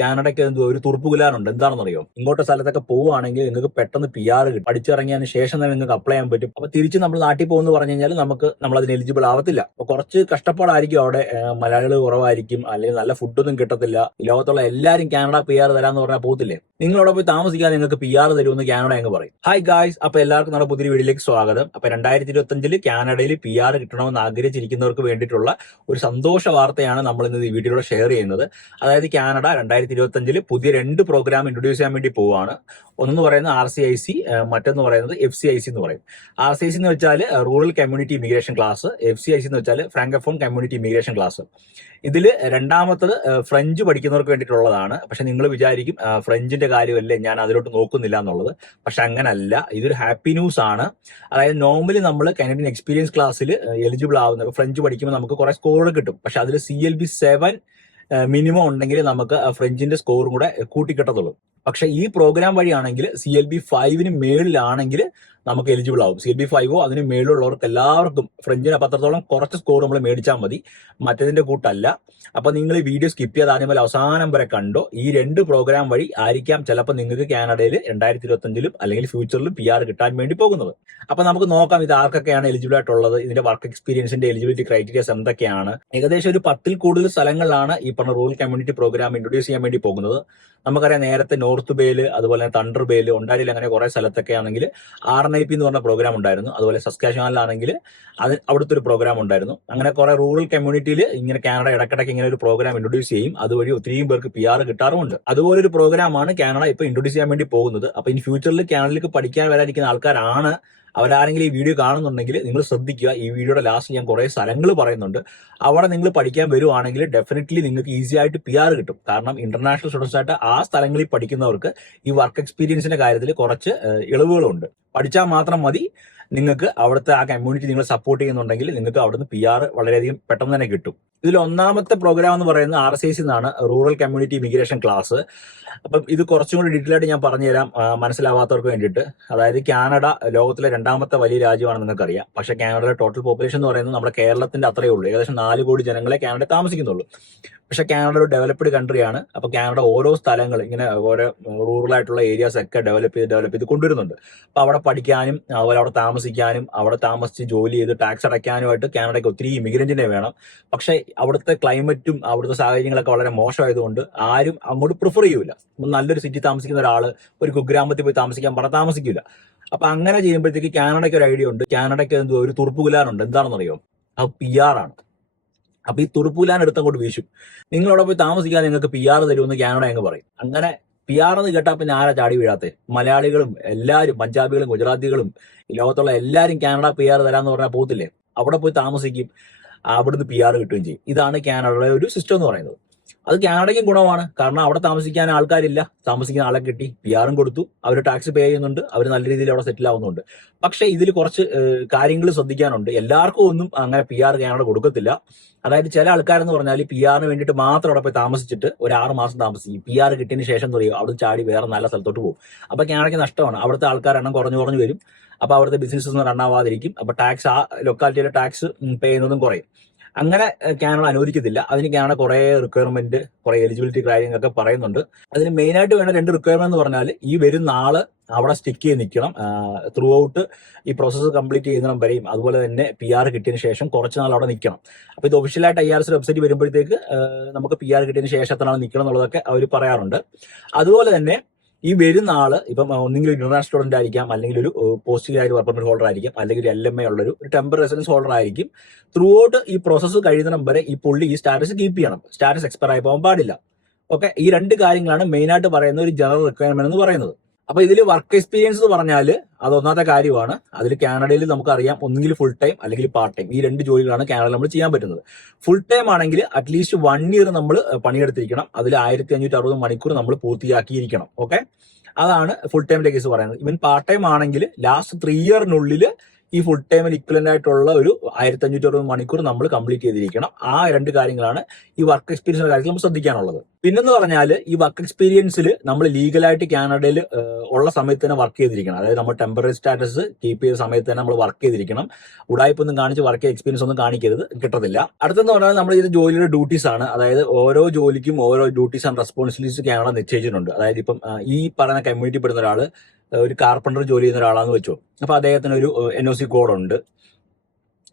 കാനഡയ്ക്ക് എന്തോ ഒരു തുറപ്പുകുലാനുണ്ട് എന്താണെന്നറിയോ? ഇങ്ങോട്ട് സ്ഥലത്തൊക്കെ പോവുകയാണെങ്കിൽ നിങ്ങൾക്ക് പെട്ടെന്ന് പി ആർ കിട്ടും. പഠിച്ചിറങ്ങിയതിന് ശേഷം തന്നെ നിങ്ങൾക്ക് അപ്ലൈ ചെയ്യാൻ പറ്റും. അപ്പൊ തിരിച്ച് നമ്മൾ നാട്ടിൽ പോകുന്നു പറഞ്ഞു കഴിഞ്ഞാൽ നമുക്ക് നമ്മൾ അതിന് എലിജിബിൾ ആവത്തില്ല. അപ്പൊ കുറച്ച് കഷ്ടപ്പാടായിരിക്കും അവിടെ. മലയാളികൾ കുറവായിരിക്കും. അല്ലെങ്കിൽ നല്ല ഫുഡൊന്നും കിട്ടത്തില്ല. ലോകത്തുള്ള എല്ലാവരും കാനഡ പി ആർ തരാന്ന് പറഞ്ഞാൽ പോകത്തില്ലേ നിങ്ങൾ അവിടെ പോയി താമസിക്കാൻ നിങ്ങൾക്ക് പി ആർ തരുമെന്ന് കാനഡ അങ്ങ് പറയും. ഹായ് ഗായ്സ് അപ്പൊ എല്ലാവർക്കും നമ്മുടെ പുതിയ വീഡിയോയിലേക്ക് സ്വാഗതം. അപ്പൊ രണ്ടായിരത്തി ഇരുപത്തി അഞ്ചിൽ കാനഡയിൽ പി ആർ കിട്ടണമെന്ന് ആഗ്രഹിച്ചിരിക്കുന്നവർക്ക് വേണ്ടിയിട്ടുള്ള ഒരു സന്തോഷ വാർത്തയാണ് നമ്മൾ ഇന്ന് ഈ വീഡിയോയിലൂടെ ഷെയർ ചെയ്യുന്നത്. അതായത് കാനഡ രണ്ടായിരത്തി ഇരുപത്തി അഞ്ചിൽ പുതിയ രണ്ട് പ്രോഗ്രാം ഇൻട്രൊഡ്യൂസ് ചെയ്യാൻ വേണ്ടി പോവുകയാണ് ഒന്നെന്ന് പറയുന്നത് ആർ സി ഐ സി മറ്റൊന്ന് പറയുന്നത് എഫ് സി ഐ സി എന്ന് പറയും. ആർ സി ഐ സി എന്ന് വെച്ചാൽ rural community immigration class F C I C എന്ന് വെച്ചാൽ ഫ്രാങ്കഫോൺ കമ്മ്യൂണിറ്റി ഇമിഗ്രേഷൻ ക്ലാസ് ഇതിൽ രണ്ടാമത്തത് ഫ്രഞ്ച് പഠിക്കുന്നവർക്ക് വേണ്ടിയിട്ടുള്ളതാണ്. പക്ഷെ നിങ്ങൾ വിചാരിക്കും ഫ്രഞ്ചിന്റെ കാര്യമല്ലേ ഞാൻ അതിലോട്ട് നോക്കുന്നില്ല എന്നുള്ളത്. പക്ഷെ അങ്ങനല്ല. ഇതൊരു ഹാപ്പി ന്യൂസ് ആണ്. അതായത് നോർമലി നമ്മൾ കനഡിയൻ എക്സ്പീരിയൻസ് ക്ലാസ്സിൽ എലിജിബിൾ ആവുന്ന ഫ്രഞ്ച് പഠിക്കുമ്പോൾ നമുക്ക് കുറെ സ്കോർ കിട്ടും. പക്ഷെ അതിൽ C L B seven minimum ഉണ്ടെങ്കിൽ നമുക്ക് ഫ്രഞ്ചിന്റെ സ്കോറും കൂടെ കൂട്ടിക്കിട്ടത്തുള്ളൂ. പക്ഷെ ഈ പ്രോഗ്രാം വഴിയാണെങ്കിൽ സി എൽ ബി ഫൈവിന് മേളിലാണെങ്കിൽ നമുക്ക് എലിജിബിൾ ആവും. സി എൽ ബി ഫൈവോ അതിന് മേളിലുള്ളവർക്ക് എല്ലാവർക്കും ഫ്രഞ്ചിനെ പത്രത്തോളം കുറച്ച് സ്കോർ നമ്മൾ മേടിച്ചാൽ മതി. മറ്റതിന്റെ കൂട്ടല്ല. അപ്പൊ നിങ്ങൾ ഈ വീഡിയോ സ്കിപ്പ് ചെയ്ത് ആദ്യം അവസാനം വരെ കണ്ടോ ഈ രണ്ട് പ്രോഗ്രാം വഴി ആയിരിക്കാം ചിലപ്പോൾ നിങ്ങൾക്ക് കാനഡയിൽ രണ്ടായിരത്തി ഇരുപത്തി അഞ്ചിലും അല്ലെങ്കിൽ ഫ്യൂച്ചറിലും പി ആർ കിട്ടാൻ വേണ്ടി പോകുന്നത്. അപ്പൊ നമുക്ക് നോക്കാം ഇത് ആർക്കൊക്കെയാണ് എലിജിബിൾ ആയിട്ടുള്ളത് ഇതിന്റെ വർക്ക് എക്സ്പീരിയൻസിന്റെ എലിജിബിലിറ്റി ക്രൈറ്റീരിയസ് എന്തൊക്കെയാണ്. ഏകദേശം ഒരു പത്തിൽ കൂടുതൽ സ്ഥലങ്ങളിലാണ് ഈ പറഞ്ഞ റൂറൽ കമ്മ്യൂണിറ്റി പ്രോഗ്രാം ഇൻട്രൊഡ്യൂസ് ചെയ്യാൻ വേണ്ടി പോകുന്നത്. നമുക്കറിയാം നേരത്തെ നോർത്ത് ബേൽ അതുപോലെ തന്നെ തണ്ടർ ബേൽ ഒണ്ടാരിയിൽ അങ്ങനെ കുറെ സ്ഥലത്തൊക്കെ ആണെങ്കിൽ ആർ എൻ ഐ പി എന്ന് പറഞ്ഞ പ്രോഗ്രാം ഉണ്ടായിരുന്നു. അതുപോലെ സസ്കാഷാനിലാണെങ്കിൽ അത് അവിടുത്തെ ഒരു പ്രോഗ്രാം ഉണ്ടായിരുന്നു. അങ്ങനെ കുറെ റൂറൽ കമ്മ്യൂണിറ്റിയിൽ ഇങ്ങനെ കാനഡ ഇടക്കിടക്ക് ഇങ്ങനെ ഒരു പ്രോഗ്രാം ഇൻട്രൊഡ്യൂസ് ചെയ്യും. അതുവഴി ഒത്തിരിയും പേർക്ക് പി ആർ കിട്ടാറുമുണ്ട്. അതുപോലെ ഒരു പ്രോഗ്രാമാണ് കാനഡ ഇപ്പൊ ഇൻട്രൊഡ്യൂസ് ചെയ്യാൻ വേണ്ടി പോകുന്നത്. അപ്പൊ ഇനി ഫ്യൂച്ചറിൽ കാനഡയിലേക്ക് പഠിക്കാൻ വരാനിരിക്കുന്ന ആൾക്കാരാണ് അവരാരെങ്കിലും ഈ വീഡിയോ കാണുന്നുണ്ടെങ്കിൽ നിങ്ങൾ ശ്രദ്ധിക്കുക. ഈ വീഡിയോയുടെ ലാസ്റ്റ് ഞാൻ കുറെ സ്ഥലങ്ങൾ പറയുന്നുണ്ട്. അവിടെ നിങ്ങൾ പഠിക്കാൻ വരുവാണെങ്കിൽ ഡെഫിനറ്റ്ലി നിങ്ങൾക്ക് ഈസി ആയിട്ട് പി ആർ കിട്ടും. കാരണം ഇന്റർനാഷണൽ സ്റ്റുഡൻസ് ആയിട്ട് ആ സ്ഥലങ്ങളിൽ പഠിക്കുന്നവർക്ക് ഈ വർക്ക് എക്സ്പീരിയൻസിന്റെ കാര്യത്തിൽ കുറച്ച് ഇളവുകളുണ്ട്. പഠിച്ചാൽ മാത്രം മതി. നിങ്ങൾക്ക് അവിടുത്തെ ആ കമ്മ്യൂണിറ്റി നിങ്ങൾ സപ്പോർട്ട് ചെയ്യുന്നുണ്ടെങ്കിൽ നിങ്ങൾക്ക് അവിടുന്ന് പി ആർ വളരെയധികം പെട്ടെന്ന് തന്നെ കിട്ടും. ഇതിൽ ഒന്നാമത്തെ പ്രോഗ്രാം എന്ന് പറയുന്നത് ആർ ഐ സി എന്നാണ് റൂറൽ കമ്മ്യൂണിറ്റി ഇമിഗ്രേഷൻ ക്ലാസ് അപ്പം ഇത് കുറച്ചും കൂടി ഡീറ്റെയിൽ ആയിട്ട് ഞാൻ പറഞ്ഞുതരാം തരാം മനസ്സിലാവാത്തവർക്ക് വേണ്ടിയിട്ട്. അതായത് കാനഡ ലോകത്തിലെ രണ്ടാമത്തെ വലിയ രാജ്യമാണെന്ന് നിങ്ങൾക്കറിയാം. പക്ഷേ കാനഡയുടെ ടോട്ടൽ പോപ്പുലേഷൻ എന്ന് പറയുന്നത് നമ്മുടെ കേരളത്തിന്റെ അത്രയേ ഉള്ളൂ. ഏകദേശം നാല് കോടി ജനങ്ങളെ കാനഡ താമസിക്കുന്നുള്ളൂ. പക്ഷേ കാനഡ ഒരു ഡെവലപ്ഡ് കൺട്രിയാണ് അപ്പൊ കാനഡ ഓരോ സ്ഥലങ്ങൾ ഇങ്ങനെ ഓരോ റൂറൽ ആയിട്ടുള്ള ഏരിയാസ് ഒക്കെ ഡെവലപ്പ് ചെയ്ത് ഡെവലപ്പ് ചെയ്ത് കൊണ്ടുവരുന്നുണ്ട്. അപ്പൊ അവിടെ പഠിക്കാനും അതുപോലെ അവിടെ താമസിക്കാനും അവിടെ താമസിച്ച് ജോലി ചെയ്ത് ടാക്സ് അടയ്ക്കാനുമായിട്ട് കാനഡയ്ക്ക് ഒത്തിരി ഇമിഗ്രന്റിനെ വേണം. പക്ഷേ അവിടുത്തെ ക്ലൈമറ്റും അവിടുത്തെ സാഹചര്യങ്ങളൊക്കെ വളരെ മോശമായതുകൊണ്ട് ആരും അങ്ങോട്ട് പ്രിഫർ ചെയ്യൂല. നല്ലൊരു സിറ്റി താമസിക്കുന്ന ഒരാൾ ഒരു കുഗ്രാമത്തിൽ പോയി താമസിക്കാൻ പറഞ്ഞാൽ താമസിക്കില്ല അപ്പൊ അങ്ങനെ ചെയ്യുമ്പോഴത്തേക്ക് കാനഡയ്ക്ക് ഒരു ഐഡിയ ഉണ്ട്. കാനഡയ്ക്ക് എന്തോ ഒരു തുറപ്പുകുലാനുണ്ട് എന്താണെന്നറിയോ? അത് പി ആർ ആണ്. അപ്പൊ ഈ തുറപ്പുലാൻ എടുത്തങ്ങോട്ട് വീശും. നിങ്ങളവിടെ പോയി താമസിക്കാൻ നിങ്ങൾക്ക് പി ആർ തരുമെന്ന് കാനഡ അങ്ങ് പറയും. അങ്ങനെ പി ആർ എന്ന് കേട്ടാൽ പിന്നെ ആരാ ചാടി വീഴാത്തെ? മലയാളികളും എല്ലാവരും പഞ്ചാബികളും ഗുജറാത്തികളും ലോകത്തുള്ള എല്ലാവരും കാനഡ പി ആർ തരാന്ന് പറഞ്ഞാൽ പോകത്തില്ലേ? അവിടെ പോയി താമസിക്കും. അവിടുന്ന് പി ആർ കിട്ടുകയും ചെയ്യും. ഇതാണ് കാനഡയുടെ ഒരു സിസ്റ്റം എന്ന് പറയുന്നത്. അത് കാനഡയ്ക്കും ഗുണമാണ്. കാരണം അവിടെ താമസിക്കാൻ ആൾക്കാരില്ല. താമസിക്കുന്ന ആളെ കിട്ടി. പി ആറും കൊടുത്തു. അവർ ടാക്സ് പേ ചെയ്യുന്നുണ്ട്. അവർ നല്ല രീതിയിൽ അവിടെ സെറ്റിൽ ആവുന്നുണ്ട്. പക്ഷേ ഇതിൽ കുറച്ച് കാര്യങ്ങൾ ശ്രദ്ധിക്കാനുണ്ട്. എല്ലാവർക്കും ഒന്നും അങ്ങനെ പി ആർ കാനഡ കൊടുക്കത്തില്ല. അതായത് ചില ആൾക്കാരെന്ന് പറഞ്ഞാൽ പി ആറിന് വേണ്ടിയിട്ട് മാത്രം അവിടെ പോയി താമസിച്ചിട്ട് ഒരു ആറ് മാസം താമസിക്കും. പി ആർ കിട്ടിയതിന് ശേഷം പറയും അവിടെ ചാടി വേറെ നല്ല സ്ഥലത്തോട്ട് പോകും. അപ്പൊ കാനഡയ്ക്ക് നഷ്ടമാണ്. അവിടുത്തെ ആൾക്കാർ എണ്ണം കുറഞ്ഞു കുറഞ്ഞു വരും. അപ്പൊ അവിടുത്തെ ബിസിനസ് ഒന്നും റണ്ണാവാതിരിക്കും ആവാതിരിക്കും. അപ്പൊ ടാക്സ് ആ ലൊക്കാലിറ്റിയിലെ ടാക്സ് പേ ചെയ്യുന്നതും കുറയും. അങ്ങനെ ക്യാനൽ അനുവദിക്കത്തില്ല. അതിന് കാനഡ കുറെ റിക്വയർമെന്റ് കുറെ എലിജിബിലിറ്റി കാര്യങ്ങളൊക്കെ പറയുന്നുണ്ട്. അതിന് മെയിൻ ആയിട്ട് വേണ്ട രണ്ട് റിക്വയർമെന്റ് എന്ന് പറഞ്ഞാൽ ഈ വരുന്ന ആൾ അവിടെ സ്റ്റിക്ക് ചെയ്ത് നിൽക്കണം. ത്രൂ ഔട്ട് ഈ പ്രോസസ്സ് കംപ്ലീറ്റ് ചെയ്യുന്നിടം വരെയും. അതുപോലെ തന്നെ പി ആർ കിട്ടിയതിന് ശേഷം കുറച്ച് നാൾ അവിടെ നിൽക്കണം. അപ്പൊ ഇത് ഒഫീഷ്യലായിട്ട് ഐ ആർ എസ് വെബ്സൈറ്റ് വരുമ്പോഴത്തേക്ക് നമുക്ക് പി ആർ കിട്ടിയതിന് ശേഷം എത്ര നാൾ നിൽക്കണം എന്നുള്ളതൊക്കെ അവർ പറയാറുണ്ട്. അതുപോലെ തന്നെ ഈ വരുന്ന ആൾ ഇപ്പം ഒന്നെങ്കിൽ ഇന്റർനാഷണൽ സ്റ്റുഡന്റ് ആയിരിക്കാം അല്ലെങ്കിൽ ഒരു പോസ്റ്റ് ആയിട്ട് വർക്ക് പെർമിറ്റ് ഹോൾഡർ ആയിരിക്കും അല്ലെങ്കിൽ ഒരു എൽ എം എ ഉള്ളൊരു ഒരു ടെമ്പററി റെസിഡൻസ് ഹോൾഡർ ആയിരിക്കും. ത്രൂ ഔട്ട് ഈ പ്രോസസ്സ് കഴിയുന്ന വരെ ഈ പുള്ളി ഈ സ്റ്റാറ്റസ് കീപ്പ് ചെയ്യണം. സ്റ്റാറ്റസ് എക്സ്പയർ ആയി പോകാൻ പാടില്ല. ഓക്കെ ഈ രണ്ട് കാര്യങ്ങളാണ് മെയിൻ ആയിട്ട് പറയുന്ന ഒരു ജനറൽ റിക്വയർമെന്റ് എന്ന് പറയുന്നത്. അപ്പൊ ഇതിൽ വർക്ക് എക്സ്പീരിയൻസ് എന്ന് പറഞ്ഞാൽ അത് ഒന്നാമത്തെ കാര്യമാണ്. അതിൽ കാനഡയിൽ നമുക്കറിയാം ഒന്നുകിൽ ഫുൾ ടൈം അല്ലെങ്കിൽ പാർട്ട് ടൈം ഈ രണ്ട് ജോലികളാണ് കാനഡയിൽ നമ്മൾ ചെയ്യാൻ പറ്റുന്നത്. ഫുൾ ടൈം ആണെങ്കിൽ അറ്റ്ലീസ്റ്റ് വൺ ഇയർ നമ്മൾ പണിയെടുത്തിരിക്കണം അതിൽ ആയിരത്തി അഞ്ഞൂറ്റി അറുപത് മണിക്കൂർ നമ്മൾ പൂർത്തിയാക്കിയിരിക്കണം. ഓക്കെ അതാണ് ഫുൾ ടൈമിന്റെ കേസ് പറയുന്നത്. ഇവൻ പാർട്ട് ടൈം ആണെങ്കിൽ ലാസ്റ്റ് ത്രീ ഇയറിനുള്ളിൽ ഈ ഫുൾ ടൈമിൽ ഇക്വലന്റ് ആയിട്ടുള്ള ഒരു ആയിരത്തി അഞ്ഞൂറ്റി അറുപത് മണിക്കൂർ നമ്മൾ കംപ്ലീറ്റ് ചെയ്തിരിക്കണം. ആ രണ്ട് കാര്യങ്ങളാണ് ഈ വർക്ക് എക്സ്പീരിയൻസിന്റെ കാര്യത്തിൽ നമ്മൾ ശ്രദ്ധിക്കാനുള്ളത്. പിന്നെന്ന് പറഞ്ഞാൽ ഈ വർക്ക് എക്സ്പീരിയൻസിൽ നമ്മൾ ലീഗലായിട്ട് കാനഡയിൽ ഉള്ള സമയത്ത് തന്നെ വർക്ക് ചെയ്തിരിക്കണം. അതായത് നമ്മൾ ടെമ്പററി സ്റ്റാറ്റസ് കീപ്പ് ചെയ്ത സമയത്ത് തന്നെ നമ്മൾ വർക്ക് ചെയ്തിരിക്കണം. ഉടായ്പൊന്നും കാണിച്ച് വർക്ക് എക്സ്പീരിയൻസ് ഒന്നും കാണിക്കരുത്. കിട്ടത്തില്ല. അടുത്തെന്ന് പറഞ്ഞാൽ നമ്മൾ ഇത് ജോലിയുടെ ഡ്യൂട്ടീസ് ആണ്. അതായത് ഓരോ ജോലിക്കും ഓരോ ഡ്യൂട്ടീസ് ആൻഡ് റെസ്പോൺസിബിലിറ്റീസ് കാനഡ നിശ്ചയിച്ചിട്ടുണ്ട്. അതായത് ഇപ്പം ഈ പറയുന്ന കമ്മ്യൂണിറ്റി പെടുന്ന ഒരാൾ ഒരു കാർപ്പന്റർ ജോലി ചെയ്യുന്ന ഒരാളാന്ന് വെച്ചോ. അപ്പൊ അദ്ദേഹത്തിന് ഒരു എൻ ഒ സി കോഡ് ഉണ്ട്.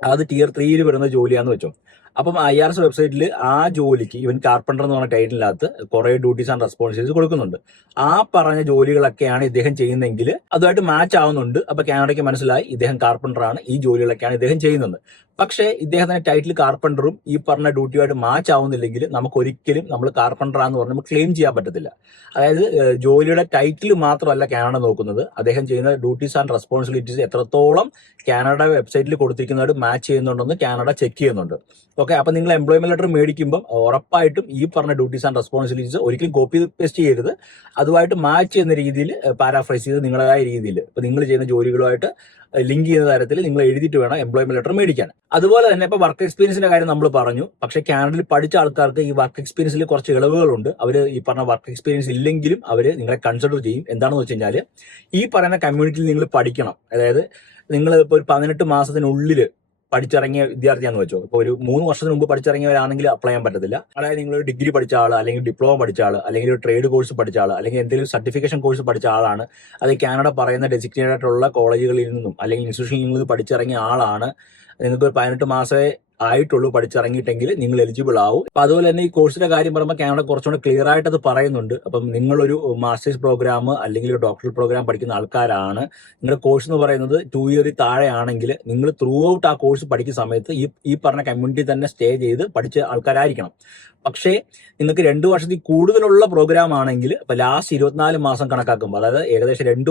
അത് ടിയർ ത്രീയിൽ വരുന്ന ജോലിയാന്ന് വെച്ചോ. അപ്പം ഐ ആർ എസ് വെബ്സൈറ്റിൽ ആ ജോലിക്ക് ഇവൻ കാർപ്പന്റർ എന്ന് പറഞ്ഞ ടൈറ്റിനകത്ത് കുറേ ഡ്യൂട്ടീസ് ആൻഡ് റെസ്പോൺസിബിലിറ്റീസ് കൊടുക്കുന്നുണ്ട്. ആ പറഞ്ഞ ജോലികളൊക്കെയാണ് ഇദ്ദേഹം ചെയ്യുന്നതെങ്കിൽ അതുമായിട്ട് മാച്ച് ആവുന്നുണ്ട്. അപ്പൊ കാനഡയ്ക്ക് മനസ്സിലായി ഇദ്ദേഹം കാർപ്പന്റർ ആണ് ഈ ജോലികളൊക്കെയാണ് ഇദ്ദേഹം ചെയ്യുന്നത്. പക്ഷേ ഇദ്ദേഹത്തിന്റെ ടൈറ്റിൽ കാർപ്പൻഡറും ഈ പറഞ്ഞ ഡ്യൂട്ടിയുമായിട്ട് മാച്ച് ആവുന്നില്ലെങ്കിൽ നമുക്ക് ഒരിക്കലും നമ്മൾ കാർപ്പൻഡറാന്ന് പറഞ്ഞ് ക്ലെയിം ചെയ്യാൻ പറ്റത്തില്ല. അതായത് ജോലിയുടെ ടൈറ്റിൽ മാത്രമല്ല കാനഡ നോക്കുന്നത്. അദ്ദേഹം ചെയ്യുന്ന ഡ്യൂട്ടീസ് ആൻഡ് റെസ്പോൺസിബിലിറ്റീസ് എത്രത്തോളം കാനഡ വെബ്സൈറ്റിൽ കൊടുത്തിരിക്കുന്നതായിട്ട് മാച്ച് ചെയ്യുന്നുണ്ടെന്ന് കാനഡ ചെക്ക് ചെയ്യുന്നുണ്ട്. ഓക്കെ അപ്പൊ നിങ്ങൾ എംപ്ലോയ്മെന്റ് ലെറ്റർ മേടിക്കുമ്പോൾ ഉറപ്പായിട്ടും ഈ പറഞ്ഞ ഡ്യൂട്ടീസ് ആൻഡ് റെസ്പോൺസിബിലിറ്റീസ് ഒരിക്കലും കോപ്പി പേസ്റ്റ് ചെയ്യരുത്. അതുമായിട്ട് മാച്ച് ചെയ്യുന്ന രീതിയിൽ പാരാഫ്രൈസ് ചെയ്ത് നിങ്ങളുടേതായ രീതിയിൽ. ഇപ്പൊ നിങ്ങൾ ചെയ്യുന്ന ജോലികളുമായിട്ട് ലിങ്ക് ചെയ്യുന്ന തരത്തിൽ നിങ്ങൾ എഴുതിയിട്ട് വേണം എംപ്ലോയ്മെന്റ് ലെറ്റർ മേടിക്കാൻ. അതുപോലെ തന്നെ ഇപ്പൊ വർക്ക് എക്സ്പീരിയൻസിന്റെ കാര്യം നമ്മൾ പറഞ്ഞു. പക്ഷേ കാനഡയിൽ പഠിച്ച ആൾക്കാർക്ക് ഈ വർക്ക് എക്സ്പീരിയൻസിൽ കുറച്ച് ഇളവുകളുണ്ട്. അവർ ഈ പറഞ്ഞ വർക്ക് എക്സ്പീരിയൻസ് ഇല്ലെങ്കിലും അവർ നിങ്ങളെ കൺസിഡർ ചെയ്യും. എന്താണെന്ന് വെച്ച് കഴിഞ്ഞാൽ ഈ പറയുന്ന കമ്മ്യൂണിറ്റിയിൽ നിങ്ങൾ പഠിക്കണം. അതായത് നിങ്ങൾ ഇപ്പോൾ ഒരു പതിനെട്ട് മാസത്തിനുള്ളിൽ പഠിച്ചിറങ്ങിയ വിദ്യാർത്ഥിയാന്ന് വെച്ചോ. ഇപ്പോൾ ഒരു മൂന്ന് വർഷത്തിന് മുമ്പ് പഠിച്ചിറങ്ങിയവരാണെങ്കിൽ അപ്ലൈ ചെയ്യാൻ പറ്റത്തില്ല. അതായത് നിങ്ങൾ ഒരു ഡിഗ്രി പഠിച്ച ആൾ അല്ലെങ്കിൽ ഡിപ്ലോമ പഠിച്ച ആൾ അല്ലെങ്കിൽ ഒരു ട്രേഡ് കോഴ്സ് പഠിച്ച ആൾ അല്ലെങ്കിൽ എന്തെങ്കിലും സർട്ടിഫിക്കേഷൻ കോഴ്സ് പഠിച്ച ആളാണ്. അത് കാനഡ പറയുന്ന ഡെസിഗ്നേറ്റഡ് ആയിട്ടുള്ള കോളേജുകളിൽ നിന്നും അല്ലെങ്കിൽ ഇൻസ്റ്റിറ്റ്യൂഷനിൽ നിന്ന് പഠിച്ചിറങ്ങിയ ആളാണ്. നിങ്ങൾക്ക് ഒരു പതിനെട്ട് മാസമേ ആയിട്ടുള്ളൂ പഠിച്ചിറങ്ങിയിട്ടെങ്കിൽ നിങ്ങൾ എലിജിബിൾ ആവും. അപ്പൊ അതുപോലെ തന്നെ ഈ കോഴ്സിന്റെ കാര്യം പറയുമ്പോൾ കാനഡ കുറച്ചുകൂടെ ക്ലിയർ ആയിട്ട് അത് പറയുന്നുണ്ട്. അപ്പം നിങ്ങളൊരു മാസ്റ്റേഴ്സ് പ്രോഗ്രാം അല്ലെങ്കിൽ ഒരു ഡോക്ടറൽ പ്രോഗ്രാം പഠിക്കുന്ന ആൾക്കാരാണ്. നിങ്ങളുടെ കോഴ്സ് എന്ന് പറയുന്നത് ടു ഇയറിൽ താഴെയാണെങ്കിൽ നിങ്ങൾ ത്രൂ ഔട്ട് ആ കോഴ്സ് പഠിക്കുന്ന സമയത്ത് ഈ ഈ പറഞ്ഞ കമ്മ്യൂണിറ്റി തന്നെ സ്റ്റേ ചെയ്ത് പഠിച്ച ആൾക്കാരായിരിക്കണം. പക്ഷേ നിങ്ങൾക്ക് രണ്ട് വർഷത്തിൽ കൂടുതലുള്ള പ്രോഗ്രാം ആണെങ്കിൽ ഇപ്പൊ ലാസ്റ്റ് ഇരുപത്തിനാല് മാസം കണക്കാക്കുമ്പോൾ അതായത് ഏകദേശം രണ്ട്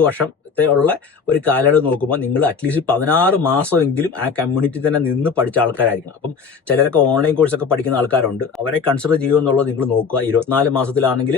വർഷത്തെ ഉള്ള ഒരു കാലയളവ് നോക്കുമ്പോൾ നിങ്ങൾ അറ്റ്ലീസ്റ്റ് പതിനാറ് മാസമെങ്കിലും ആ കമ്മ്യൂണിറ്റി തന്നെ നിന്ന് പഠിച്ച ആൾക്കാരായിരിക്കണം. അപ്പം ചിലരൊക്കെ ഓൺലൈൻ കോഴ്സൊക്കെ പഠിക്കുന്ന ആൾക്കാരുണ്ട്. അവരെ കൺസിഡർ ചെയ്യുമെന്നുള്ളത് നിങ്ങൾ നോക്കുക. ഇരുപത്തിനാല് മാസത്തിലാണെങ്കിൽ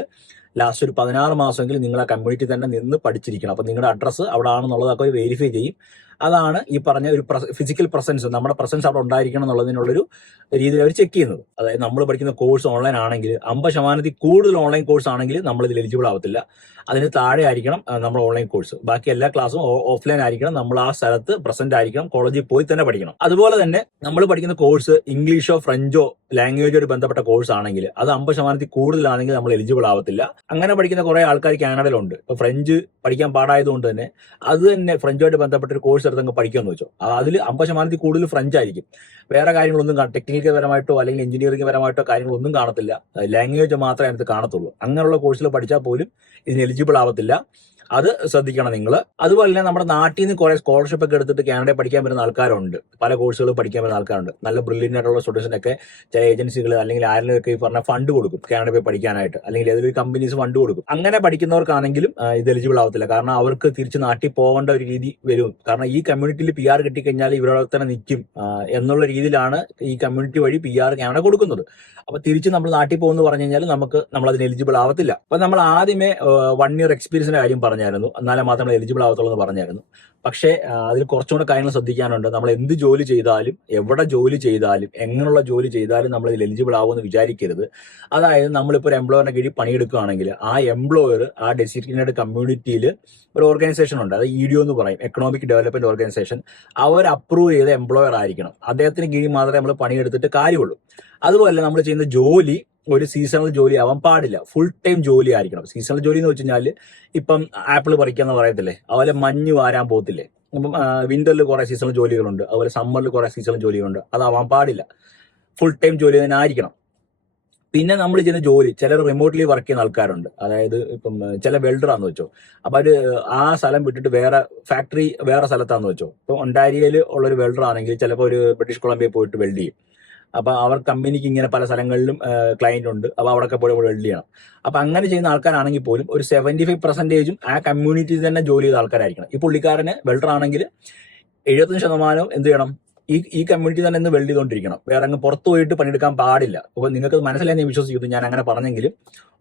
ലാസ്റ്റ് ഒരു പതിനാറ് മാസമെങ്കിലും നിങ്ങൾ ആ കമ്മ്യൂണിറ്റി തന്നെ നിന്ന് പഠിച്ചിരിക്കണം. അപ്പം നിങ്ങളുടെ അഡ്രസ്സ് അവിടെ ആണെന്നുള്ളതൊക്കെ അവർ വെരിഫൈ ചെയ്യും. അതാണ് ഈ പറഞ്ഞ ഒരു ഫിസിക്കൽ പ്രസൻസ് നമ്മുടെ പ്രസൻസ് അവിടെ ഉണ്ടായിരിക്കണം എന്നുള്ളതിനുള്ളൊരു രീതിയിൽ അവർ ചെക്ക് ചെയ്യുന്നത്. അതായത് നമ്മൾ പഠിക്കുന്ന കോഴ്സ് ഓൺലൈൻ ആണെങ്കിൽ അമ്പത് ശതമാനത്തിൽ കൂടുതൽ ഓൺലൈൻ കോഴ്സ് ആണെങ്കിൽ നമ്മൾ ഇതിൽ എലിജിബിൾ ആവത്തില്ല. അതിന് താഴെ ആയിരിക്കണം നമ്മൾ ഓൺലൈൻ കോഴ്സ് ബാക്കി എല്ലാ ക്ലാസ്സും ഓഫ്ലൈൻ ആയിരിക്കണം. നമ്മൾ ആ സ്ഥലത്ത് പ്രസന്റ് ആയിരിക്കണം കോളേജിൽ പോയി തന്നെ പഠിക്കണം. അതുപോലെ തന്നെ നമ്മൾ പഠിക്കുന്ന കോഴ്സ് ഇംഗ്ലീഷോ ഫ്രഞ്ചോ ലാംഗ്വേജോട് ബന്ധപ്പെട്ട കോഴ്സ് ആണെങ്കിൽ അത് അമ്പത് ശതമാനത്തിൽ കൂടുതലാണെങ്കിൽ നമ്മൾ എലിജിബിൾ ആവത്തില്ല. അങ്ങനെ പഠിക്കുന്ന കുറേ ആൾക്കാർ കാനഡയിലുണ്ട്. ഇപ്പൊ ഫ്രഞ്ച് പഠിക്കാൻ പാടായതുകൊണ്ട് തന്നെ അത് തന്നെ ഫ്രഞ്ചുമായിട്ട് ബന്ധപ്പെട്ട ഒരു കോഴ്സ് എടുത്തങ്ങ് പഠിക്കുമെന്ന് വെച്ചോ. അതിൽ അമ്പത് ശതമാനത്തിൽ കൂടുതൽ ഫ്രഞ്ച് ആയിരിക്കും വേറെ കാര്യങ്ങളൊന്നും ടെക്നിക്കൽ പരമായിട്ടോ അല്ലെങ്കിൽ എഞ്ചിനീയറിംഗ് പരമായിട്ടോ കാര്യങ്ങളൊന്നും കാണത്തില്ല. ലാംഗ്വേജ് മാത്രമേ അതിനകത്ത് കാണത്തുള്ളൂ. അങ്ങനെയുള്ള കോഴ്സിൽ പഠിച്ചാൽ പോലും ഇതിന് എലിജിബിൾ ആവത്തില്ല. അത് ശ്രദ്ധിക്കണം നിങ്ങൾ അതുപോലെ തന്നെ നമ്മുടെ നാട്ടിൽ നിന്ന് കുറെ സ്കോളർഷിപ്പ് ഒക്കെ എടുത്തിട്ട് കാനഡയിൽ പഠിക്കാൻ വരുന്ന ആൾക്കാരുണ്ട്. പല കോഴ്സുകളും പഠിക്കാൻ വരുന്ന ആൾക്കാരുണ്ട്. നല്ല ബ്രില്യന്റ് ആയിട്ടുള്ള സ്റ്റുഡൻസിനൊക്കെ ചില ഏജൻസികൾ അല്ലെങ്കിൽ ആരെങ്കിലുമൊക്കെ ഈ പറഞ്ഞ ഫണ്ട് കൊടുക്കും കാനഡയിൽ പോയി പഠിക്കാനായിട്ട്. അല്ലെങ്കിൽ ഏതൊരു കമ്പനീസ് ഫണ്ട് കൊടുക്കും. അങ്ങനെ പഠിക്കുന്നവർക്കാണെങ്കിലും ഇത് എലിജിബിൾ ആവത്തില്ല. കാരണം അവർക്ക് തിരിച്ച് നാട്ടിൽ പോകേണ്ട ഒരു രീതി വരും. കാരണം ഈ കമ്മ്യൂണിറ്റിയിൽ പി ആർ കിട്ടിക്കഴിഞ്ഞാൽ ഇവരോട് തന്നെ നിൽക്കും. എന്നുള്ള രീതിയിലാണ് ഈ കമ്മ്യൂണിറ്റി വഴി പി ആർ കാനഡ കൊടുക്കുന്നത്. അപ്പൊ തിരിച്ച് നമ്മൾ നാട്ടിൽ പോകുന്നു പറഞ്ഞു കഴിഞ്ഞാൽ നമുക്ക് നമ്മൾ അതിന് എലിജിബിൾ ആവത്തില്ല. അപ്പൊ നമ്മൾ ആദ്യമേ വൺ ഇയർ എക്സ്പീരിയൻസിന്റെ കാര്യം പറഞ്ഞായിരുന്നു. എന്നാലേ മാത്രം നമ്മൾ എലിജിബിൾ ആവത്തുള്ളൂ എന്ന് പറഞ്ഞായിരുന്നു. പക്ഷേ അതിൽ കുറച്ചുകൂടെ കാര്യങ്ങൾ ശ്രദ്ധിക്കാനുണ്ട്. നമ്മൾ എന്ത് ജോലി ചെയ്താലും എവിടെ ജോലി ചെയ്താലും എങ്ങനെയുള്ള ജോലി ചെയ്താലും നമ്മൾ ഇതിൽ എലിജിബിൾ ആവുമെന്ന് വിചാരിക്കരുത്. അതായത് നമ്മളിപ്പോൾ ഒരു എംപ്ലോയറിന്റെ കീഴിൽ പണിയെടുക്കുകയാണെങ്കിൽ ആ എംപ്ലോയർ ആ ഡെസിഗ്നേറ്റഡ് കമ്മ്യൂണിറ്റിയിൽ ഒരു ഓർഗനൈസേഷൻ ഉണ്ട്. അത് ഇ ഡി എന്ന് പറയും എക്കണോമിക് ഡെവലപ്മെന്റ് ഓർഗനൈസേഷൻ അവർ അപ്രൂവ് ചെയ്ത എംപ്ലോയർ ആയിരിക്കണം. അദ്ദേഹത്തിന് കീഴിൽ മാത്രമേ നമ്മൾ പണിയെടുത്തിട്ട് കാര്യമുള്ളൂ. അതുപോലെ നമ്മൾ ചെയ്യുന്ന ജോലി ഒരു സീസണൽ ജോലി ആവാൻ പാടില്ല. ഫുൾ ടൈം ജോലി ആയിരിക്കണം. സീസണൽ ജോലി എന്ന് വെച്ച് ഇപ്പം ആപ്പിൾ പറിക്കാന്ന് പറയത്തില്ലേ? അതുപോലെ മഞ്ഞ് വാരാൻ പോകത്തില്ലേ? അപ്പം വിന്ററിൽ കുറെ സീസണൽ ജോലികളുണ്ട്. അതുപോലെ സമ്മറിൽ കുറെ സീസണൽ ജോലികളുണ്ട്. അതാവാൻ പാടില്ല. ഫുൾ ടൈം ജോലി തന്നെ ആയിരിക്കണം. പിന്നെ നമ്മൾ ചെയ്യുന്ന ജോലി ചിലർ റിമോട്ട്ലി വർക്ക് ചെയ്യുന്ന ആൾക്കാരുണ്ട്. അതായത് ഇപ്പം ചില വെൽഡറാന്ന് വെച്ചോ. അപ്പൊ അവർ ആ സ്ഥലം വിട്ടിട്ട് വേറെ ഫാക്ടറി വേറെ സ്ഥലത്താന്ന് വെച്ചോ. ഇപ്പൊ ഒണ്ടാരിയയിൽ ഉള്ള ഒരു വെൽഡർ ആണെങ്കിൽ ചിലപ്പോൾ ഒരു ബ്രിട്ടീഷ് കൊളംബിയ പോയിട്ട് വെൽഡ് ചെയ്യും. അപ്പൊ അവർ കമ്പനിക്ക് ഇങ്ങനെ പല സ്ഥലങ്ങളിലും ക്ലയന്റ് ഉണ്ട്. അപ്പൊ അവിടെയൊക്കെ പോയി വെൽഡ് ചെയ്യണം. അപ്പൊ അങ്ങനെ ചെയ്യുന്ന ആൾക്കാരാണെങ്കിൽ പോലും ഒരു സെവന്റി ഫൈവ് പെർസെന്റേജും ആ കമ്മ്യൂണിറ്റി തന്നെ ജോലി ചെയ്ത ആൾക്കാരായിരിക്കണം. ഈ പുള്ളിക്കാരന് വെൽഡർ ആണെങ്കിൽ എഴുപത്തഞ്ച് ശതമാനവും എന്ത് ചെയ്യണം? ഈ ഈ കമ്മ്യൂണിറ്റി തന്നെ ഇന്ന് വെൽഡ് ചെയ്തുകൊണ്ടിരിക്കണം വേറെ അങ്ങ് പുറത്തു പോയിട്ട് പണിയെടുക്കാൻ പാടില്ല. അപ്പൊ നിങ്ങൾക്ക് മനസ്സിലായി ഞാൻ വിശ്വസിക്കുന്നു. ഞാൻ അങ്ങനെ പറഞ്ഞെങ്കിലും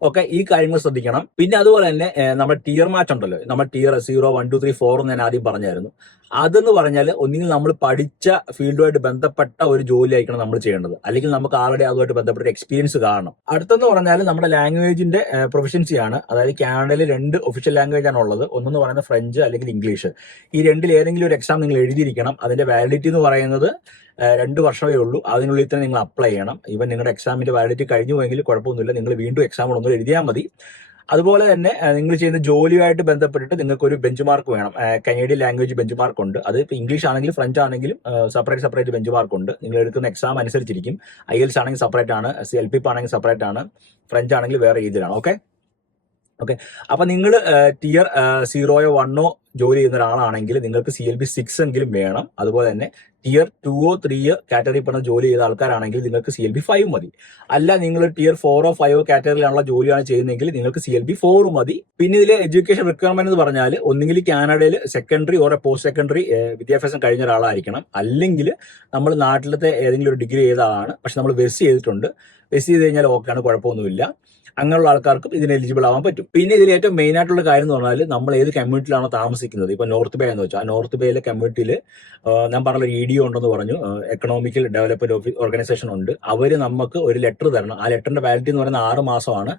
ഒക്കെ ഈ കാര്യങ്ങൾ ശ്രദ്ധിക്കണം. പിന്നെ അതുപോലെ തന്നെ നമ്മുടെ ടിയർ മാച്ച് ഉണ്ടല്ലോ. നമ്മൾ tier zero one two three four എന്ന് ഞാൻ ആദ്യം പറഞ്ഞായിരുന്നു. അതെന്ന് പറഞ്ഞാൽ ഒന്നുകിൽ നമ്മൾ പഠിച്ച ഫീൽഡുമായിട്ട് ബന്ധപ്പെട്ട ഒരു ജോലി ആയിരിക്കണം നമ്മൾ ചെയ്യേണ്ടത്. അല്ലെങ്കിൽ നമുക്ക് ആൾറെഡി അതുമായിട്ട് ബന്ധപ്പെട്ട എക്സ്പീരിയൻസ് കാണണം. അടുത്തെന്ന് പറഞ്ഞാൽ നമ്മുടെ ലാംഗ്വേജിന്റെ പ്രൊഫഷൻസിയാണ് അതായത് കാനഡയിൽ രണ്ട് ഒഫീഷ്യൽ ലാംഗ്വേജ് ആണ് ഉള്ളത്. ഒന്നെന്ന് പറയുന്നത് ഫ്രഞ്ച് അല്ലെങ്കിൽ ഇംഗ്ലീഷ്. ഈ രണ്ടിൽ ഏതെങ്കിലും ഒരു എക്സാം നിങ്ങൾ എഴുതിയിരിക്കണം. അതിന്റെ വാലിഡിറ്റി എന്ന് പറയുന്നത് രണ്ട് വർഷമേ ഉള്ളൂ. അതിനുള്ളിൽ തന്നെ നിങ്ങൾ അപ്ലൈ ചെയ്യണം. ഇവൻ നിങ്ങളുടെ എക്സാമിന്റെ വാലിഡിറ്റി കഴിഞ്ഞു പോയെങ്കിൽ കുഴപ്പമൊന്നുമില്ല. നിങ്ങൾ വീണ്ടും എക്സാം ഒന്നും എഴുതിയാൽ മതി. അതുപോലെ തന്നെ നിങ്ങൾ ചെയ്യുന്ന ജോലിയുമായിട്ട് ബന്ധപ്പെട്ടിട്ട് നിങ്ങൾക്ക് ഒരു ബെഞ്ച് മാർക്ക് വേണം. കനേഡിയൻ ലാംഗ്വേജ് ബെഞ്ച് മാർക്ക് ഉണ്ട്. അത് ഇപ്പോൾ ഇംഗ്ലീഷ് ആണെങ്കിലും ഫ്രഞ്ച് ആണെങ്കിലും സെപ്പറേറ്റ് സെപ്പറേറ്റ് ബെഞ്ച് മാർക്ക് ഉണ്ട്. നിങ്ങൾ എടുക്കുന്ന എക്സാം അനുസരിച്ചിരിക്കും. ഐ എൽസ് ആണെങ്കിൽ സെപ്പറേറ്റ് ആണ്. എൽ പി ആണെങ്കിൽ സെപ്പറേറ്റ് ആണ്. ഫ്രഞ്ച് ആണെങ്കിൽ വേറെ രീതിയിലാണ്. ഓക്കെ ഓക്കെ അപ്പൊ നിങ്ങൾ ടിയർ സീറോയോ വണ്ണോ ജോലി ചെയ്യുന്ന ഒരാളാണെങ്കിൽ നിങ്ങൾക്ക് സി എൽ ബി സിക്സ് എങ്കിലും വേണം. അതുപോലെ തന്നെ ടിയർ ടുവോ ത്രീയോ കാറ്റഗറി പറഞ്ഞ ജോലി ചെയ്ത ആൾക്കാരാണെങ്കിൽ നിങ്ങൾക്ക് സി എൽ ബി ഫൈവ് മതി. അല്ല നിങ്ങൾ ടിയർ ഫോറോ ഫൈവോ കാറ്റഗറിയിലുള്ള ജോലിയാണ് ചെയ്യുന്നതെങ്കിൽ നിങ്ങൾക്ക് സി എൽ ബി ഫോർ മതി. പിന്നെ ഇതിലെ എഡ്യൂക്കേഷൻ റിക്വയർമെന്റ് എന്ന് പറഞ്ഞാൽ ഒന്നുകിൽ കാനഡയിൽ സെക്കൻഡറി ഓരോ പോസ്റ്റ് സെക്കൻഡറി വിദ്യാഭ്യാസം കഴിഞ്ഞ ഒരാളായിരിക്കണം. അല്ലെങ്കിൽ നമ്മൾ നാട്ടിലത്തെ ഏതെങ്കിലും ഒരു ഡിഗ്രി ചെയ്ത ആളാണ്. പക്ഷെ നമ്മൾ വെസ് ചെയ്തിട്ടുണ്ട്. വെസ് ചെയ്ത് കഴിഞ്ഞാൽ ഓക്കെയാണ് കുഴപ്പമൊന്നുമില്ല. അങ്ങനെയുള്ള ആൾക്കാർക്കും ഇതിന് എലിജിബിൾ ആവാൻ പറ്റും. പിന്നെ ഇതിൽ ഏറ്റവും മെയിൻ ആയിട്ടുള്ള കാര്യം എന്ന് പറഞ്ഞാൽ നമ്മൾ ഏത് കമ്മ്യൂണിറ്റിയിലാണോ താമസിക്കുന്നത്? ഇപ്പൊ നോർത്ത് ബേ എന്ന് വെച്ചാൽ ആ നോർത്ത് ബേയിലെ കമ്മ്യൂണിറ്റിയിൽ ഞാൻ പറഞ്ഞ ഇ ഡി ഉണ്ടെന്ന് പറഞ്ഞു. എക്കണോമിക്കൽ ഡെവലപ്മെന്റ് ഓർഗനൈസേഷൻ ഉണ്ട്. അവർ നമുക്ക് ഒരു ലെറ്റർ തരണം. ആ ലെറ്ററിന്റെ വാലിറ്റി എന്ന് പറയുന്നത് ആറ് മാസമാണ്.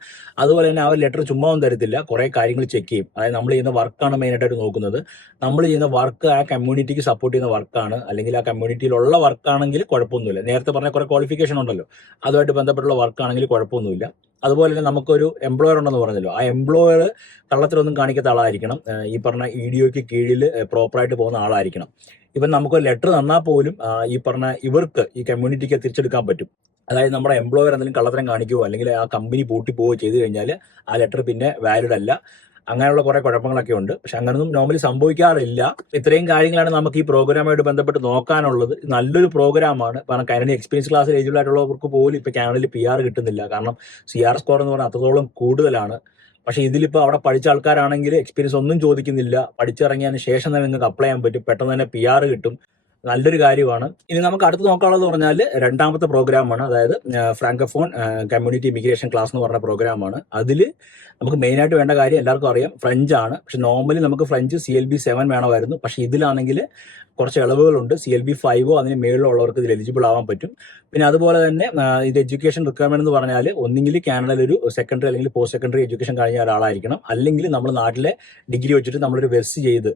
അതുപോലെ തന്നെ ആ ലെറ്റർ ചുമ്മാ ഒന്നും തരത്തില്ല. കുറെ കാര്യങ്ങൾ ചെക്ക് ചെയ്യും. അതായത് നമ്മൾ ചെയ്യുന്ന വർക്കാണ് മെയിൻ ആയിട്ട് നോക്കുന്നത്. നമ്മൾ ചെയ്യുന്ന വർക്ക് ആ കമ്മ്യൂണിറ്റിക്ക് സപ്പോർട്ട് ചെയ്യുന്ന വർക്കാണ് അല്ലെങ്കിൽ ആ കമ്മ്യൂണിറ്റിയിലുള്ള വർക്കാണെങ്കിൽ കുഴപ്പമൊന്നുമില്ല. നേരത്തെ പറഞ്ഞ കുറെ ക്വാളിഫിക്കേഷൻ ഉണ്ടല്ലോ. അതുമായിട്ട് ബന്ധപ്പെട്ടുള്ള വർക്കാണെങ്കിൽ കുഴപ്പമൊന്നുമില്ല. അതുപോലെ തന്നെ നമുക്കൊരു എംപ്ലോയർ ഉണ്ടെന്ന് പറഞ്ഞല്ലോ. ആ എംപ്ലോയർ കള്ളത്തിലൊന്നും കാണിക്കാത്ത ആളായിരിക്കണം. ഈ പറഞ്ഞ ഇ ഡി ഒക്ക് കീഴിൽ പ്രോപ്പറായിട്ട് പോകുന്ന ആളായിരിക്കണം. ഇപ്പം നമുക്കൊരു ലെറ്റർ തന്നാൽ പോലും ഈ പറഞ്ഞ ഇവർക്ക് ഈ കമ്മ്യൂണിറ്റിക്ക് തിരിച്ചെടുക്കാൻ പറ്റും. അതായത് നമ്മുടെ എംപ്ലോയർ എന്തെങ്കിലും കള്ളത്തരം കാണിക്കുകയോ അല്ലെങ്കിൽ ആ കമ്പനി പൂട്ടി പോവുകയോ ചെയ്തു കഴിഞ്ഞാൽ ആ ലെറ്റർ പിന്നെ വാലിഡ് അല്ല. അങ്ങനെയുള്ള കുറെ കുഴപ്പങ്ങളൊക്കെ ഉണ്ട്. പക്ഷെ അങ്ങനൊന്നും നോർമലി സംഭവിക്കാറില്ല. ഇത്രയും കാര്യങ്ങളാണ് നമുക്ക് ഈ പ്രോഗ്രാമായിട്ട് ബന്ധപ്പെട്ട് നോക്കാനുള്ളത്. നല്ലൊരു പ്രോഗ്രാമാണ് കാരണം കാനഡ എക്സ്പീരിയൻസ് ക്ലാസ്സിൽ ഏജിബിൾ ആയിട്ടുള്ളവർക്ക് പോലും ഇപ്പൊ കാനഡയിൽ പി ആർ കിട്ടുന്നില്ല. കാരണം സി ആർ സ്കോർ എന്ന് പറഞ്ഞാൽ അത്രത്തോളം കൂടുതലാണ്. പക്ഷെ ഇതിലിപ്പോൾ അവിടെ പഠിച്ച ആൾക്കാരാണെങ്കിൽ എക്സ്പീരിയൻസ് ഒന്നും ചോദിക്കുന്നില്ല. പഠിച്ചിറങ്ങിയതിന് ശേഷം തന്നെ നിങ്ങൾക്ക് അപ്ലൈ ചെയ്യാൻ പറ്റും. പെട്ടെന്ന് തന്നെ പി ആർ കിട്ടും. നല്ലൊരു കാര്യമാണ്. ഇനി നമുക്ക് അടുത്ത് നോക്കാനുള്ളത് പറഞ്ഞാൽ രണ്ടാമത്തെ പ്രോഗ്രാമാണ്. അതായത് ഫ്രാങ്കഫോൺ കമ്മ്യൂണിറ്റി ഇമിഗ്രേഷൻ ക്ലാസ് എന്ന് പറഞ്ഞ പ്രോഗ്രാമാണ്. അതിൽ നമുക്ക് മെയിൻ ആയിട്ട് വേണ്ട കാര്യം എല്ലാവർക്കും അറിയാം. ഫ്രഞ്ച് ആണ്. പക്ഷെ നോർമലി നമുക്ക് French C L B seven വേണമായിരുന്നു. പക്ഷെ ഇതിലാണെങ്കിൽ കുറച്ച് ഇളവുകളുണ്ട്. സി എൽ ബി ഫൈവോ അതിന് മേളിലുള്ളവർക്ക് ഇതിൽ എലിജിബിൾ ആവാൻ പറ്റും. പിന്നെ അതുപോലെ തന്നെ ഇത് എഡ്യൂക്കേഷൻ റിക്വയർമെന്റ് എന്ന് പറഞ്ഞാൽ ഒന്നെങ്കിൽ കാനഡയിൽ ഒരു സെക്കൻഡറി അല്ലെങ്കിൽ പോസ്റ്റ് സെക്കൻഡറി എഡ്യൂക്കേഷൻ കഴിഞ്ഞ ഒരാളായിരിക്കണം. അല്ലെങ്കിൽ നമ്മൾ നാട്ടിലെ ഡിഗ്രി വെച്ചിട്ട് നമ്മളൊരു വെസ് ചെയ്ത്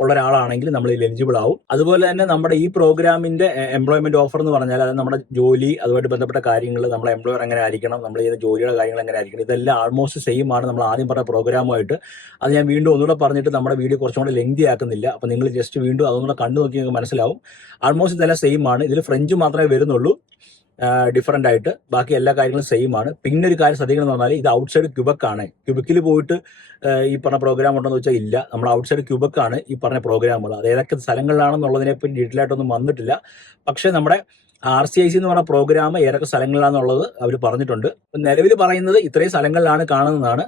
ഉള്ള ഒരാളാണെങ്കിൽ നമ്മൾ ഇതിൽ എലിജിബിൾ ആവും. അതുപോലെ തന്നെ നമ്മുടെ ഈ പ്രോഗ്രാമിന്റെ എംപ്ലോയ്മെന്റ് ഓഫർ എന്ന് പറഞ്ഞാൽ അത് നമ്മുടെ ജോലി അതുമായിട്ട് ബന്ധപ്പെട്ട കാര്യങ്ങൾ നമ്മുടെ എംപ്ലോയർ എങ്ങനെ ആയിരിക്കണം നമ്മൾ ചെയ്ത ജോലിയുടെ കാര്യങ്ങൾ എങ്ങനെ ആയിരിക്കണം ഇതെല്ലാം ആൾമോസ്റ്റ് സെയിം ആണ് നമ്മൾ ആദ്യം പറഞ്ഞ പ്രോഗ്രാമുമായിട്ട് അത് ഞാൻ വീണ്ടും ഒന്നുകൂടെ പറഞ്ഞിട്ട് നമ്മുടെ വീഡിയോ കുറച്ചും കൂടെ ലെങ്തി ആക്കുന്നില്ല. അപ്പൊ നിങ്ങൾ ജസ്റ്റ് വീണ്ടും അതൊന്നുകൂടെ കണ്ടു നോക്കി നിങ്ങൾക്ക് മനസ്സിലാവും. ആൾമോസ്റ്റ് ഇതെല്ലാം സെയിം ആണ്. ഇതിൽ ഫ്രഞ്ച് മാത്രമേ വരുന്നുള്ളൂ. ഡിഫറെന്റ് ആയിട്ട്. ബാക്കി എല്ലാ കാര്യങ്ങളും സെയിം ആണ്. പിന്നെ ഒരു കാര്യം ശ്രദ്ധിക്കണം എന്ന് പറഞ്ഞാൽ ഇത് ഔട്ട്സൈഡ് ക്യൂബക്ക് ആണ്. ക്യൂബക്കിൽ പോയിട്ട് ഈ പറഞ്ഞ പ്രോഗ്രാം ഉണ്ടെന്ന് വെച്ചാൽ ഇല്ല. നമ്മൾ ഔട്ട്സൈഡ് ക്യൂബക്ക് ആണ് ഈ പറഞ്ഞ പ്രോഗ്രാമുകൾ അത് ഏതൊക്കെ സ്ഥലങ്ങളിലാണെന്നുള്ളതിനെ പറ്റി ഡീറ്റെയിൽ ആയിട്ടൊന്നും വന്നിട്ടില്ല. പക്ഷേ നമ്മുടെ ആർ സി ഐ സി എന്ന് പറഞ്ഞ പ്രോഗ്രാം ഏതൊക്കെ സ്ഥലങ്ങളിലാണെന്നുള്ളത് അവർ പറഞ്ഞിട്ടുണ്ട്. നിലവിൽ പറയുന്നത് ഇത്രയും സ്ഥലങ്ങളിലാണ് കാണുന്നതാണ്.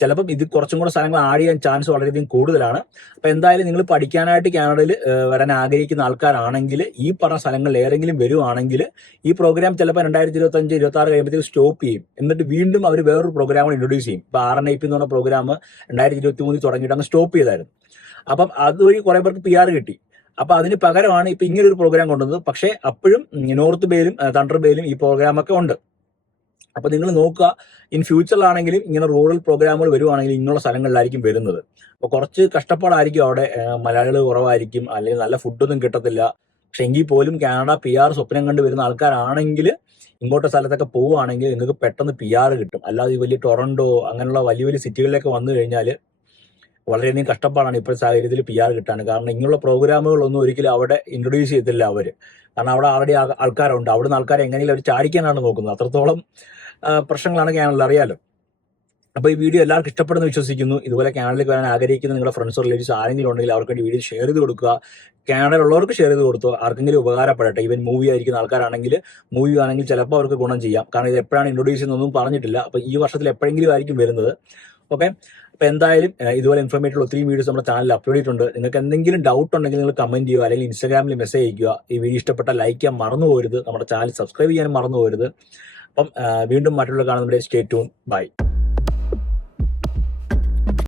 ചിലപ്പം ഇത് കുറച്ചും കൂടെ സ്ഥലങ്ങൾ ആഡ് ചെയ്യാൻ ചാൻസ് വളരെയധികം കൂടുതലാണ്. അപ്പം എന്തായാലും നിങ്ങൾ പഠിക്കാനായിട്ട് കാനഡയിൽ വരാൻ ആഗ്രഹിക്കുന്ന ആൾക്കാരാണെങ്കിൽ ഈ പറഞ്ഞ സ്ഥലങ്ങളിൽ ഏതെങ്കിലും വരുവാണെങ്കിൽ ഈ പ്രോഗ്രാം ചിലപ്പോൾ രണ്ടായിരത്തി ഇരുപത്തി അഞ്ച് ഇരുപത്തി ആറ് കഴിയുമ്പോഴത്തേക്ക് സ്റ്റോപ്പ് ചെയ്യും. എന്നിട്ട് വീണ്ടും അവർ വേറൊരു പ്രോഗ്രാം ഇൻട്രൊഡ്യൂസ് ചെയ്യും. ഇപ്പൊ ആർ എൻ ഐ പി എന്ന് പറഞ്ഞ പ്രോഗ്രാം രണ്ടായിരത്തി ഇരുപത്തി മൂന്നിൽ തുടങ്ങിയിട്ട് അങ്ങ് സ്റ്റോപ്പ് ചെയ്തായിരുന്നു. അപ്പം അതുവഴി കുറെ പേർക്ക് പി ആർ കിട്ടി. അപ്പൊ അതിന് പകരമാണ് ഇപ്പൊ ഇങ്ങനെ ഒരു പ്രോഗ്രാം കൊണ്ടുവന്നത്. പക്ഷേ അപ്പോഴും നോർത്ത് ബേയിലും തണ്ടർ ബേയിലും ഈ പ്രോഗ്രാം ഒക്കെ ഉണ്ട്. അപ്പൊ നിങ്ങൾ നോക്കുക ഇൻ ഫ്യൂച്ചറിലാണെങ്കിലും ഇങ്ങനെ റൂറൽ പ്രോഗ്രാമുകൾ വരുവാണെങ്കിലും ഇങ്ങനെയുള്ള സ്ഥലങ്ങളിലായിരിക്കും വരുന്നത്. അപ്പൊ കുറച്ച് കഷ്ടപ്പാടായിരിക്കും അവിടെ മലയാളികൾ കുറവായിരിക്കും അല്ലെങ്കിൽ നല്ല ഫുഡൊന്നും കിട്ടത്തില്ല. പക്ഷെ എങ്കിൽ പോലും കാനഡ പി ആർ സ്വപ്നം കണ്ട് വരുന്ന ആൾക്കാരാണെങ്കിൽ ഇങ്ങോട്ട് സ്ഥലത്തൊക്കെ പോവുകയാണെങ്കിൽ നിങ്ങൾക്ക് പെട്ടെന്ന് പി ആർ കിട്ടും. അല്ലാതെ വലിയ ടൊറന്റോ അങ്ങനെയുള്ള വലിയ വലിയ സിറ്റികളിലൊക്കെ വന്നു കഴിഞ്ഞാൽ വളരെയധികം കഷ്ടപ്പാടാണ് ഇപ്പോഴത്തെ സാഹചര്യത്തിൽ പി ആർ കിട്ടാൻ. കാരണം ഇങ്ങനെയുള്ള പ്രോഗ്രാമുകളൊന്നും ഒരിക്കലും അവിടെ ഇൻട്രൊഡ്യൂസ് ചെയ്തില്ല അവർ കാരണം അവിടെ ആൾറെഡി ആൾക്കാരുണ്ട്. അവിടുന്ന് ആൾക്കാരെ എങ്ങനെയും അവർ ചാടിക്കാനാണ് നോക്കുന്നത്. അത്രത്തോളം പ്രശ്നങ്ങളാണ് ക്യാനലിൽ അറിയാലോ. അപ്പോൾ ഈ വീഡിയോ എല്ലാവർക്കും ഇഷ്ടപ്പെടുന്നു വിശ്വസിക്കുന്നു. ഇതുപോലെ കാനഡയിലേക്ക് വരാൻ ആഗ്രഹിക്കുന്ന നിങ്ങളുടെ ഫ്രണ്ട്സോ റിലേറ്റീവ്സ് ആരെങ്കിലും ഉണ്ടെങ്കിൽ അവർക്ക് വേണ്ടി വീഡിയോ ഷെയർ ചെയ്ത് കൊടുക്കുക. കാനഡയിലുള്ളവർക്ക് ഷെയർ ചെയ്ത് കൊടുത്തു. ആർക്കെങ്കിലും ഉപകാരപ്പെടട്ടെ. ഈവൻ മൂവി ആയിരിക്കുന്ന ആൾക്കാരാണെങ്കിൽ മൂവി ആണെങ്കിൽ ചിലപ്പോൾ അവർക്ക് ഗുണം ചെയ്യാം. കാരണം ഇത് എപ്പോഴാണ് ഇൻട്രൊഡ്യൂസ് ചെയ്യുന്നതൊന്നും പറഞ്ഞിട്ടില്ല. അപ്പോൾ ഈ വർഷത്തിൽ എപ്പോഴെങ്കിലും ആയിരിക്കും വരുന്നത്. ഓക്കെ അപ്പൊ എന്തായാലും ഇതുപോലെ ഇൻഫർമേറ്റീവ് ഒത്തിരി വീഡിയോസ് നമ്മുടെ ചാനലിൽ അപ്ലോഡ് ചെയ്തിട്ടുണ്ട്. നിങ്ങൾക്ക് എന്തെങ്കിലും ഡൗട്ട് ഉണ്ടെങ്കിൽ നിങ്ങൾ കമന്റ് ചെയ്യുക അല്ലെങ്കിൽ ഇൻസ്റ്റാഗ്രാമിൽ മെസ്സേജ് അയക്കുക ഈ വീഡിയോ ഇഷ്ടപ്പെട്ട ലൈക്ക് ചെയ്യാൻ മറന്നു പോരുത് നമ്മുടെ ചാനൽ സബ്സ്ക്രൈബ് ചെയ്യാൻ മറന്നു പോരുത് അപ്പം വീണ്ടും മറ്റുള്ള കാണുന്നവരെ സ്റ്റേ ട്യൂൺ ബൈ